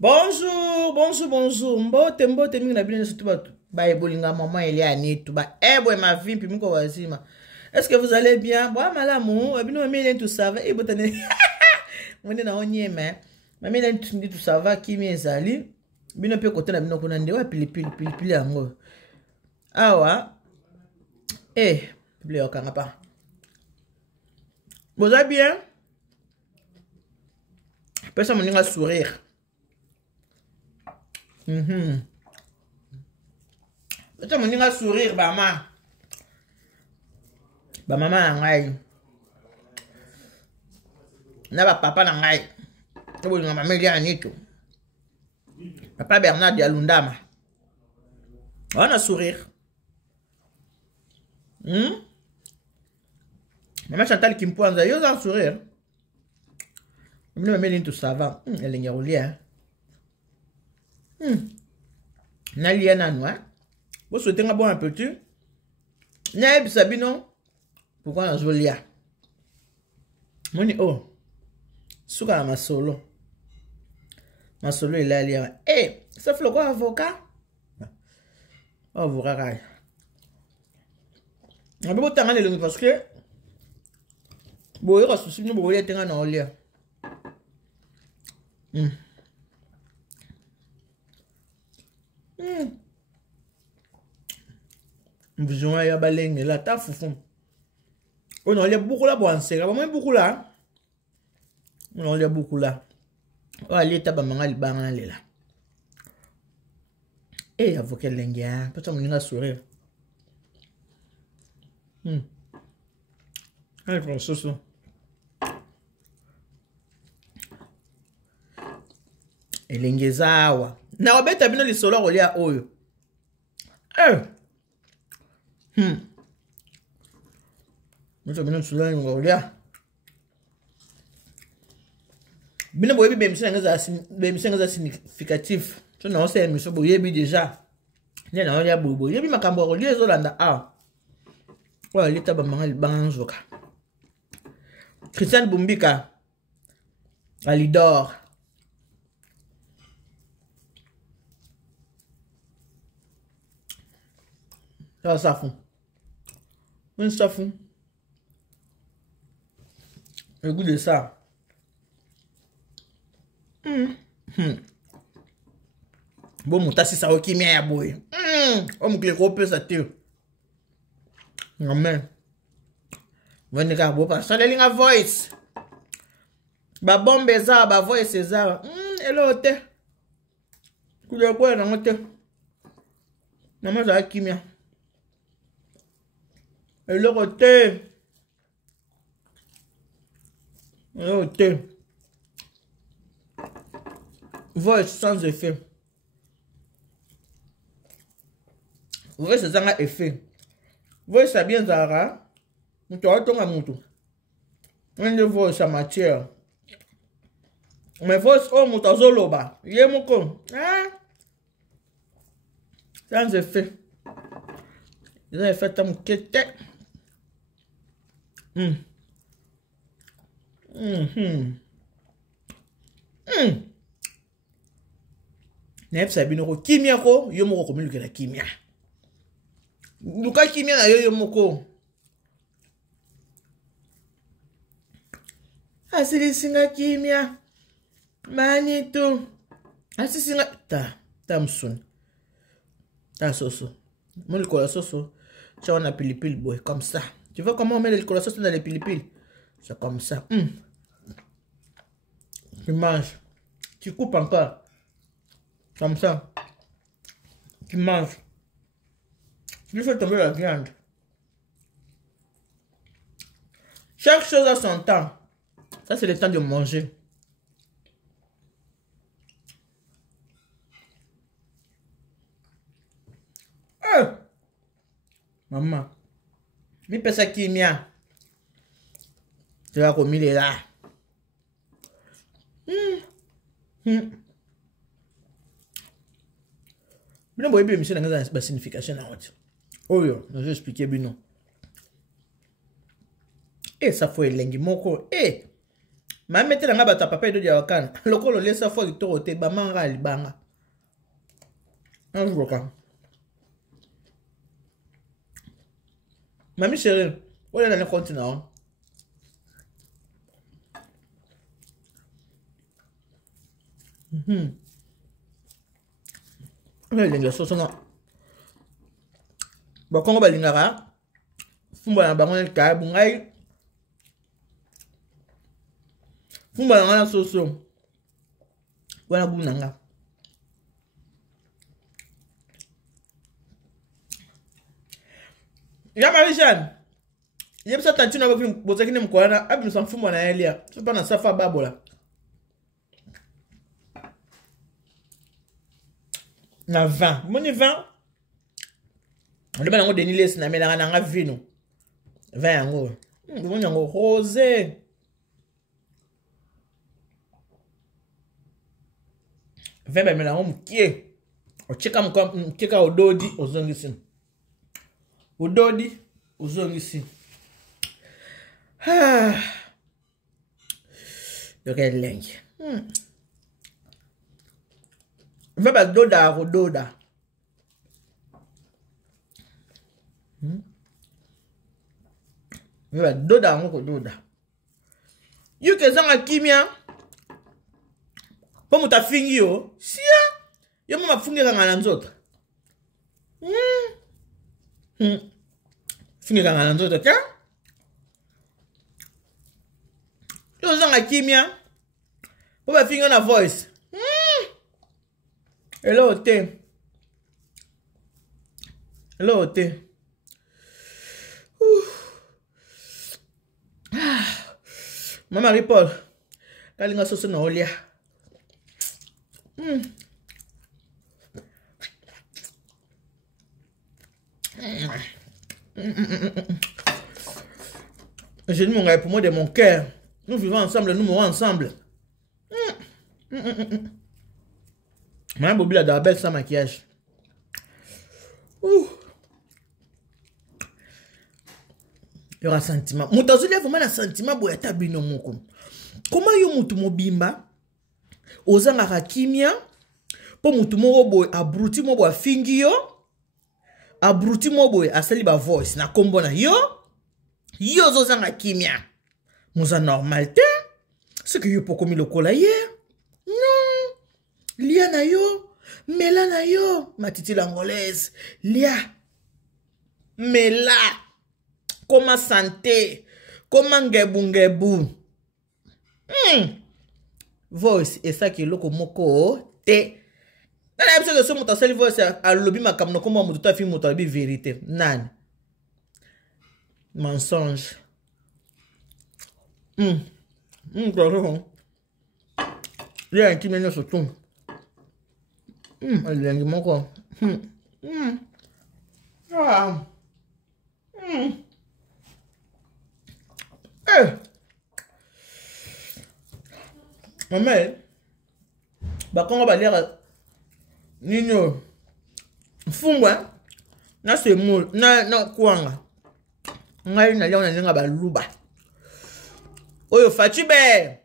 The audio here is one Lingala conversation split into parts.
Bonjour, bonjour, bonjour. Mbote, mbote, mingi na bine surtout ba ebolinga maman elle a ni tout ba ebo ma vie puis miko wazima. Est-ce que vous allez bien? Bois malamu, bino mami tout ça va. E botane. Mone na onye me. Mami na tout ça va qui ezali. Bino pe côté na bino kona ndewa pilipili yango. Awa. Publié okanga pa. Vous allez bien? Personne moninga sourire. Ata moninga sourire ba mama na ngai na ba papa na ngai to bolinga mama eli anito papa Bernard ya Lundama on sourire mama Chantal Kimpoanza yo za sourire mimi mama eli tout ça va elle est ngerolia na lia na noa bo souhaiter un bon appétit na ebisabino pourquoi na zolia moni suka na masolo il a lia ça fait quoi avocat avocat kai na bo tanga le parce que bo yo souci no bo lia tenga na olia Vision ya balenge la ta fufum. On a beaucoup là bon c'est vraiment beaucoup là. On a beaucoup là. On a l'état ba mangali banga lela. Avocat lengia, peut-être mon nga sourire. Allez pour ça. Elengezawa. Na obeta bino lisolo rolia oyo. Nous avons sur la ngolia. Bino boyebi bemsenga significatif. Tu n'as pas émission boyebi déjà. Ni na olia bobo. Yebi makambo rolia ezolanda Voilà l'état ba mangal banjoka. Christian Bumbika. Alidor. Ça fond. Un safon. Le goût de ça. Bon, mon tassi ça ok mia ya boy. Mon clé peu ça tue. Amen. Venez ka bo pa. Ça linga voice. Ba bombe za ba voice za. Hello te. Kuja kwa na ngote. Na ma za kimia. Et le côté. Voice sans effet. Voice sans effet. Voice ça bien zara. Tu as ton amour. On ne voit sa matière. Mais voice mutazoloba. Yemoko. Sans effet. Ils ont fait un quête. Nef sabino ko kimia ko yo moko komiluka na kimia. Luka kimia na yo moko. Asili singa kimia. Manito. Asili singa ta msun. Ta soso. Mon le soso. Tu as pilipili boy comme ça. Tu vois comment on met le sauce dans les pilipili? C'est comme ça. Tu manges. Tu coupes encore. Comme ça. Tu manges. Tu fais tomber la viande. Chaque chose a son temps. Ça, c'est le temps de manger. Maman. Mi pesa kimia. Tu vas comme il est là. Bino boyebi émission na ngaza ba signification na wati. Oyo, je vais expliquer bino. Ça faut elengi moko. Ma mette na nga bata papa edo dia wakana. Lokolo lesa fo kitoko te ba manga libanga. Un jour quand. Mami chérie, où est dans le continent? Les sauces sont ba kongo balingaka fumba na bango ka bungai fumba na soso wana bunanga ya Marie-Jeanne yebisa tantino avec bozakine mkwana abi msa fumba na elia c'est pas na safa babola na 20 moni 20 on est pas Denis les na mena nga vino 20 yango moni yango rosé vembe mena ngo mkie ocheka mkeka ododi ozongisi udodi uzongisi yoke lengi vembe doda rododa vembe doda ngo doda yuke zanga kimia po muta fingi yo sia yo mama fungi kanga na nzoto fungi kanga na nzoto ka yo zanga kimia po ba fingi na voice hello te Mama Ripol kalinga soso na olia J'ai mis mon gars pour moi de mon cœur. Nous vivons ensemble, nous mourons ensemble. Madame Bobby a de la belle sans maquillage. Il y aura sentiment. Moutazouli a vraiment un sentiment pour être abino moko. Comment yo mutu mobimba? Ozanga hakimia. Po mutu moko abruti mo boy fingi yo. Abruti mo boy asali ba voice na kombo na yo. Yo zozanga kimia. Mouza normal te. C'est que yo poko mi lokola hier. Non. Lia na yo. Mela na yo. Matiti l'angolaise. Lia. Mela. Comment santé? Comment ngebu? Voice, et ça qui est loko moko te. Dans la épisode de ce mot, c'est voice à lobby ma kamno comment mon tout à fait mon tabi vérité. Nan. Mensonge. D'accord. Il y a un qui mène sur tout. Elle est moko. Ah. Maman, bah quand on va lire Nino Fungwa, na c'est moule, na kuanga. Ngai na leo na ninga baluba. Oyo Fachi be.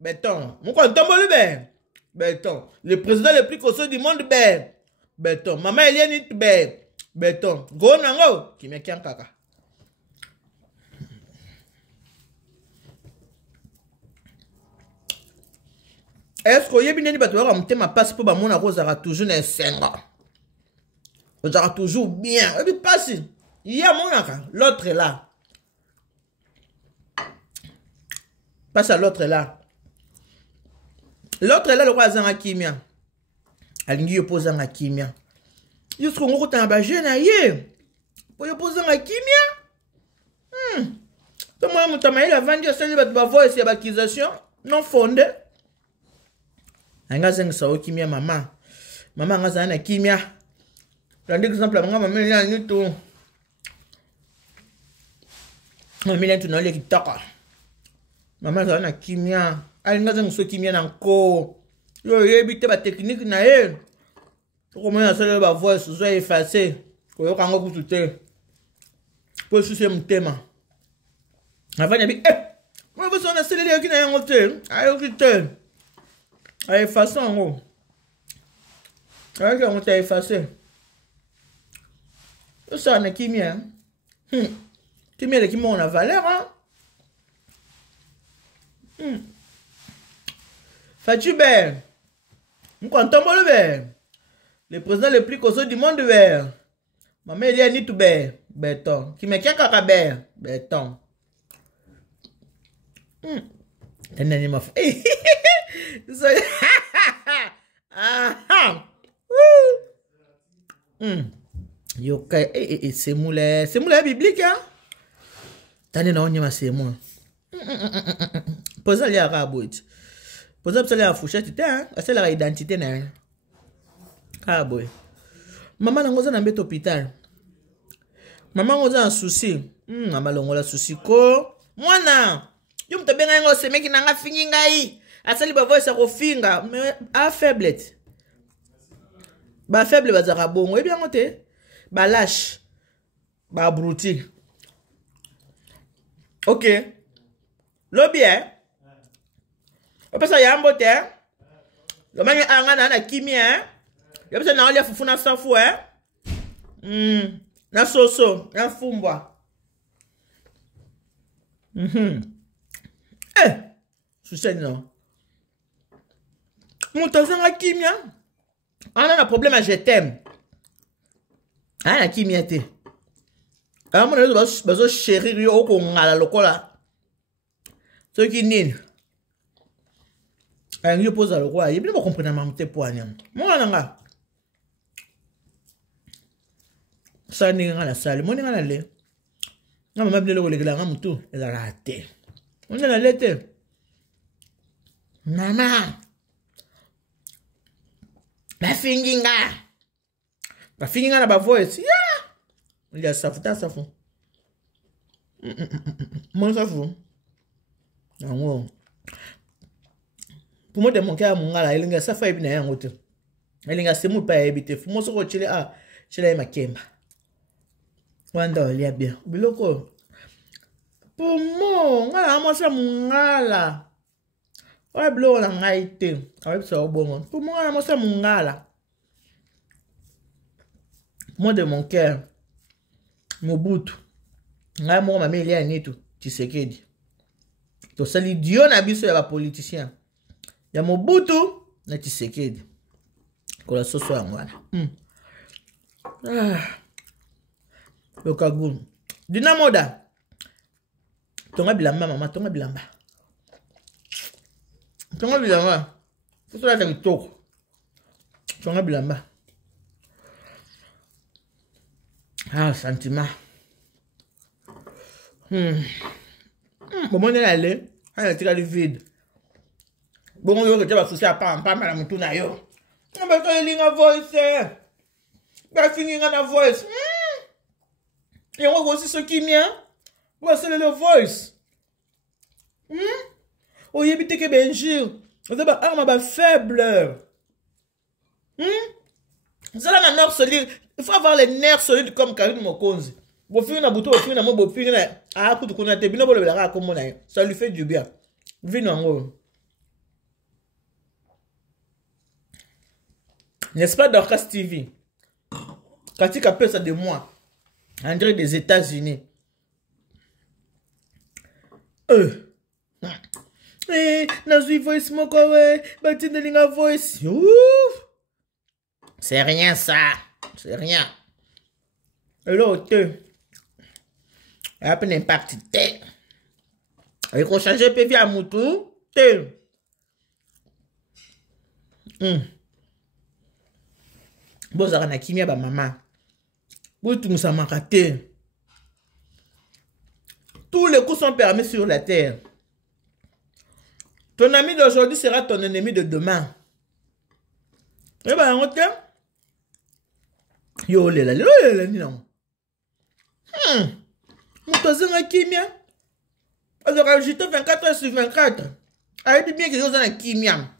Béton. Mon quoi tombole be. Béton. Le président le plus costaud du monde be. Béton. Maman Eliane be. Béton. Go nango qui me kyan kaka. Est-ce que vous avez dit ma passe pour mon arrose aura toujours un 5 ans? Vous aurez toujours bien. Et puis passe. Il y a mon aka. L'autre est là. Passe à l'autre est là. L'autre est là, le roi Zanga Kimia. Alingi oppose Zanga Kimia. Jusqu'au moment où tu as un bagé na yé. Pour opposer Zanga Kimia. Comment tu as vendu à celle de voix et ses accusations non fondées? Anga zeng sa kimia mama nga zana kimia prendre exemple nga mama na nitu mama na tuna le kitaka mama zana kimia alinga zeng so kimia na nko yo yebite ba technique na ye comment na sala ba voix zo effacer ko yo kango kutute po susu mtema avanya bi Vous en avez les qui n'ont pas allez, façon en haut. On t'a effacé. Ça, on a qui mien. Qui mien, qui m'ont la valeur, hein. Fais-tu belle? Nous comptons le verre. Le président le plus causé du monde, verre. Maman, il y a ni tout belle. Béton. Qui me tient caca belle. Béton. T'as une anime. C'est moulin. C'est moulin biblique, hein? T'as une anime, c'est moi. Posez-le à Rabouit. Posez-le à la fourchette, hein? C'est la identité, hein? Ah, boy. Maman, on a un bête hôpital. Maman, on a un souci. Maman, on a un souci. Ko? Moi, non. Je me bien un gosse, mec, qui n'a pas fini. Asali ba voix ça refinga, mais à faiblette. Ba faible ba zara bongo, et bien monté. Ba lâche. Ba abruti. Ok. Lobby, hein? On peut ça y a un botte, hein? Le mec a un na kimi, hein? Il y a besoin d'aller à Fufuna Safou, hein? Na soso, na fumbwa. Eh! Souci, non. Mon tazanga kimia. On a un problème à je t'aime. Ah, la kimia te. Ah, mon avis, bazo chéri au konga lokola. Ce qui n'est. Ah, il pose à le roi. Il ne peut pas comprendre ma mute poignard. Moi, là. Ça n'est pas la salle. Moi, n'est pas la lait. Non, mais je vais le faire tout. Elle a raté. On a la lettre. Maman. Ba finginga na ba voice. Yeah. Il y a ça fou. Moi ça fou. Non. Pour moi de mon cas mon ngala elinga ça fa ibina yango te. Elinga semu pa ebite fu mo so ko chile chile makemba. Wanda olia bien. Biloko. Pour moi ngala mo sa mungala. Ouais, blo la ngaite. Avec ça au bon. Pour moi, c'est mon gars là. Moi de mon cœur. Mon bout. Nga moi ma mère il y tout. Tu sais que dit. To sali dio na biso ya ba politicien. Ya mon bout na tu sais que dit. Ko la soso ya ngwana. Le kagou. Dinamoda. Tonga bilamba mama, tonga bilamba. Tonga bilamba. Faut que tu toques. Tonga bilamba. Ah, sentiment. Bon, on est allé. On a tiré le vide. Bon, on a déjà associé à pas mal à mon tour. On va faire une voice. On va finir une voice. Et on va aussi ce qui vient. On va faire le voice. Oh, il y a que Benjir. Vous avez une arme faible. Vous avez un nerf solide. Il faut avoir les nerfs solides comme Karine Mokonzi. Vous faites un bouton, vous faites un mot, vous faites un coup de connaître. Ça lui fait du bien. Venez en haut. N'est-ce pas Dorcas TV? Quand tu appelles ça de moi, André des États-Unis. Nazui voice moko we, batine linga voice. C'est rien ça, c'est rien. L'autre, il y a un impact. Il faut changer PV à Moutou. Bon, ça va kimia ba maman. Bon, tout ça m'a raté. Tous les coups sont permis sur la terre. Ton ami d'aujourd'hui sera ton ennemi de demain. Eh ben, on tient. Yo, non. Moutazanga kimia. Alors, j'étais 24 heures sur 24. Avec bien que nous avons kimia.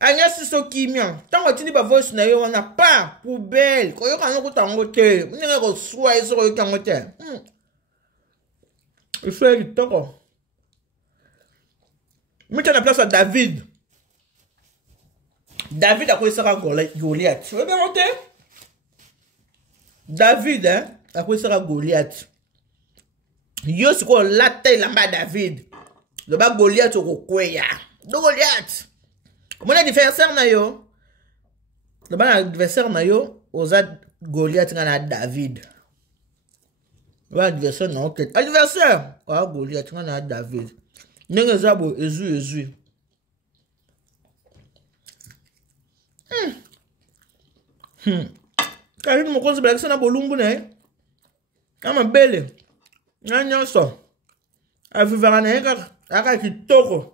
Agnès so kimia. Tant que tu dis pas voice na yo, on n'a pas poubelle. Quand on a un tangote, on a un soin sur le tangote. Il fait du temps. Mets la place à David. David a quoi ça Goliath. Tu veux bien monter? David, hein, a quoi ça Goliath. Yo, c'est quoi la taille là-bas, David? Le bas Goliath au Kweya. Goliath. Mon adversaire na yo. Le bas adversaire na yo, osa Goliath na David. Le bas adversaire na ok. Adversaire, Goliath na David. Nenge zabo ezu. Karine mo konse black sana bolumbu na ama bele. Na nyonso. Avivara na aka kitoko.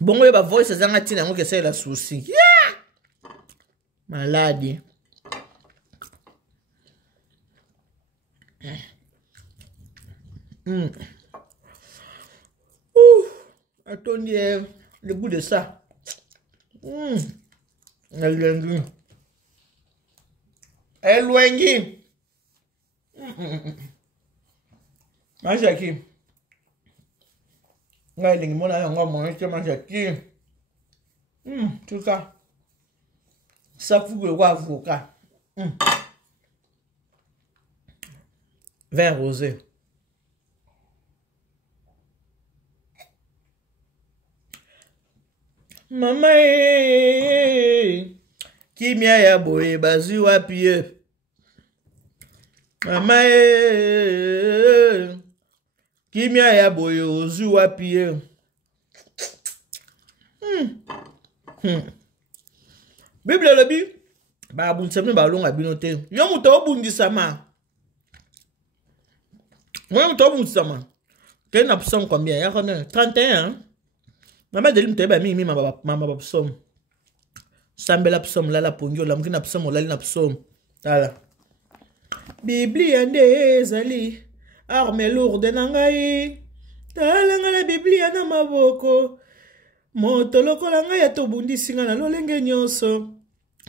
Bongo ba voice zanga tina ngo kese la souci. Yeah! Malade. Attendez le goût de ça. Elwengi. Mange aqui. Ngai lingi mona yango mo ke mange aqui. Tout ça. Ça fout le avocat. Vin rosé. Mama kimia ya boye bazi wapi mama kimia ya boye ozu wapi Bible lobi ba buntsami ba longa binote yo muto obundisa ma moi muto obundisa ma quel na psom combien ya connait 31 Mama de lim teba mi mama psom. Sambela psom la pongyo la mkina psom la na psom. Tala. Biblia nde ezali arme lourde na ngai. Tala nga la Biblia na maboko. Moto lokola ngai atobundisi nga na lolenge nyonso.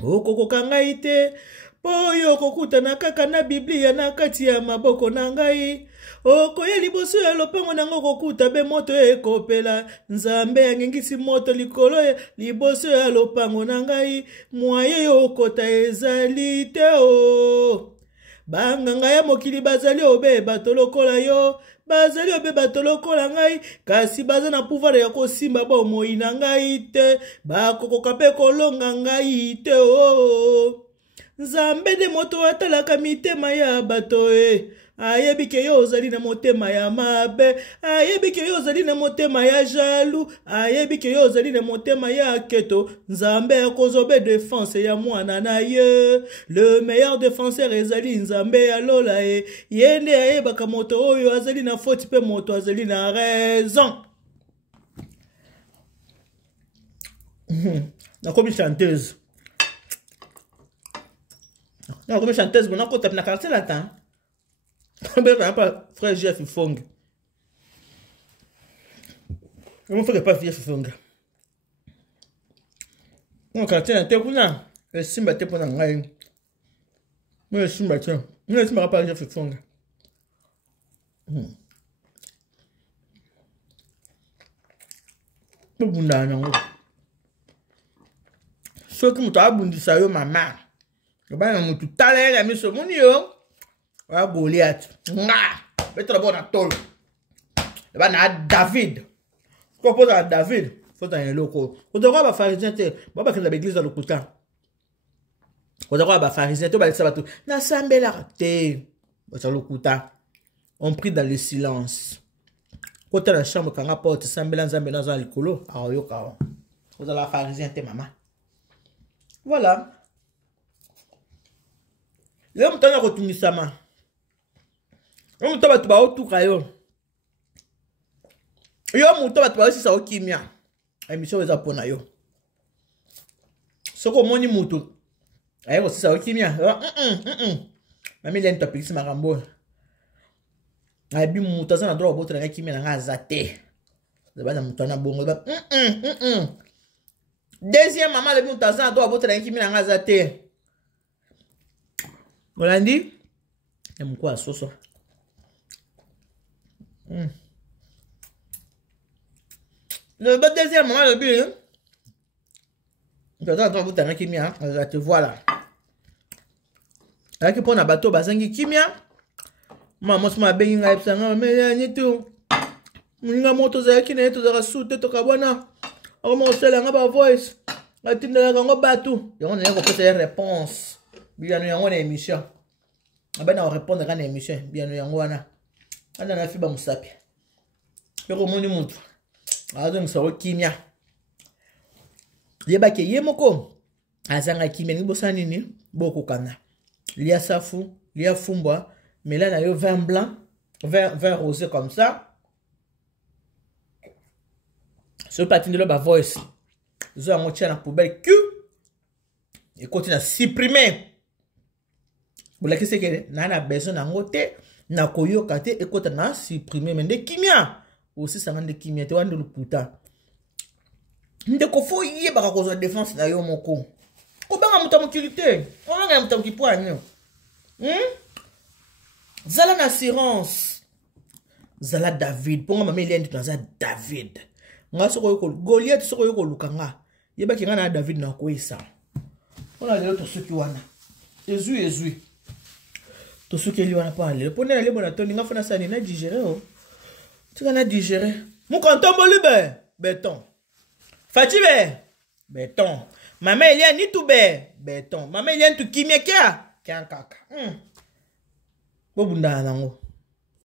Okokoka ngai te. Po yo kokutana kaka na Biblia na kati ya maboko na ngai. Okoye liboso ya lopango nango kokuta be moto ekopela. Nzambe angengisi moto likolo liboso ya lopango na ngai. Mwaye yo okota ezali te o. Banganga ya mokili bazali obe bato lokola yo. Bazali obe bato lokola ngai. Kasi baza na pouvoir ya kosimba bomoi na ngai te. Bakokoka pe kolonga ngai te o. Nzambe de moto atalaka mitema ya bato ayebi ke yo ozali na motema ya mabe, ayebi ke yo ozali na motema ya jalu, ayebi ke yo ozali na motema ya keto. Nzambe akozobe défense ya mwana na ye. Le meilleur défenseur ezali Nzambe ya lola yende ayebaka moto oyo azali na faute pe moto azali na raison. Nakomi chanteuse. Non, comme chanteuse, bon, on tape na quartier là-dedans. Pas frère Jeff Fong. Comment fait pas Jeff Fong? On quartier là, t'es pour là. Le simba t'es pour là, ngai. Moi le simba tiens. Moi le simba pas Jeff Fong. Tout bunda non. Ce qui m'a bundi ça yo maman. Ba na mutu tala ya miso muni yo wa Goliath nga betra bona tol ba na David ko poza David faut dans loko ko de ba pharisien te ba kenda ba église lokuta ko de ba pharisien to ba sabato na sambela te ba lokuta on prie dans le silence ko ta la chambre kanga porte sambela nzambe na za likolo ayoka ko de la pharisien te maman voilà. Le mutana kotumisama. Le mutaba tuba otuka yo. Yo mutaba tuba osi sa okimia. Emission eza pona yo. Soko moni mutu. Aye osi sa okimia. Mami len topic si makambo. Abi mutaza na droit obotra na kimia na azate. Zaba na mutana bongo ba. Deuxième maman le mutaza na droit obotra na kimia na azate. Molandi emko asoso Le deuxième maman le but. Attends, vous t'en kimia, je te vois là. Avec pour un bateau, basangi kimia. Maman se m'a béni à epsanga, mais ni tout. Nga moto za kine to za sute to kabona. Omo sela nga ba voice. La tinda nga ngo batu. Yango na ko pesa réponse. Biano yango na émission. Abana répondre à na émission. Biano yango wana. Ana na fiba musapi. Yoko moni muntu. Azo msawo kimia. Yeba ke yemoko. Azanga kimia ni bosani ni boko kana. Lia safu, lia fumbwa, mais là, il y a vin blanc, vin rosé comme ça. Ce patin de la voice, ils ont moitié dans la poubelle, et continue à supprimer. Vous voyez que c'est que nous avons besoin d'un côté, na koyo kate, et continue à supprimer. Mais des kimia, aussi ça rend des kimia, tu vois, de l'puta. Nous faut y avoir cause de défense na yo moko. Comment on a utilité? Comment on a utilité? Zala n'assurance. Zala David. Pour moi, maman, il y a un David. Nga soko yoko Goliath soko yoko lukanga. Yeba ki nga na David na ko isa. On a lelo to soki wana. Ezui. To soki li wana pa lelo. Pone le bona to nga fona sani na digérer oh. Tu na digérer. Mon kantombo libe. Béton. Fatibe. Béton. Maman il y a ni tout bé. Béton. Maman il y a tout kimia kia. Kia kaka. Bobunda nango.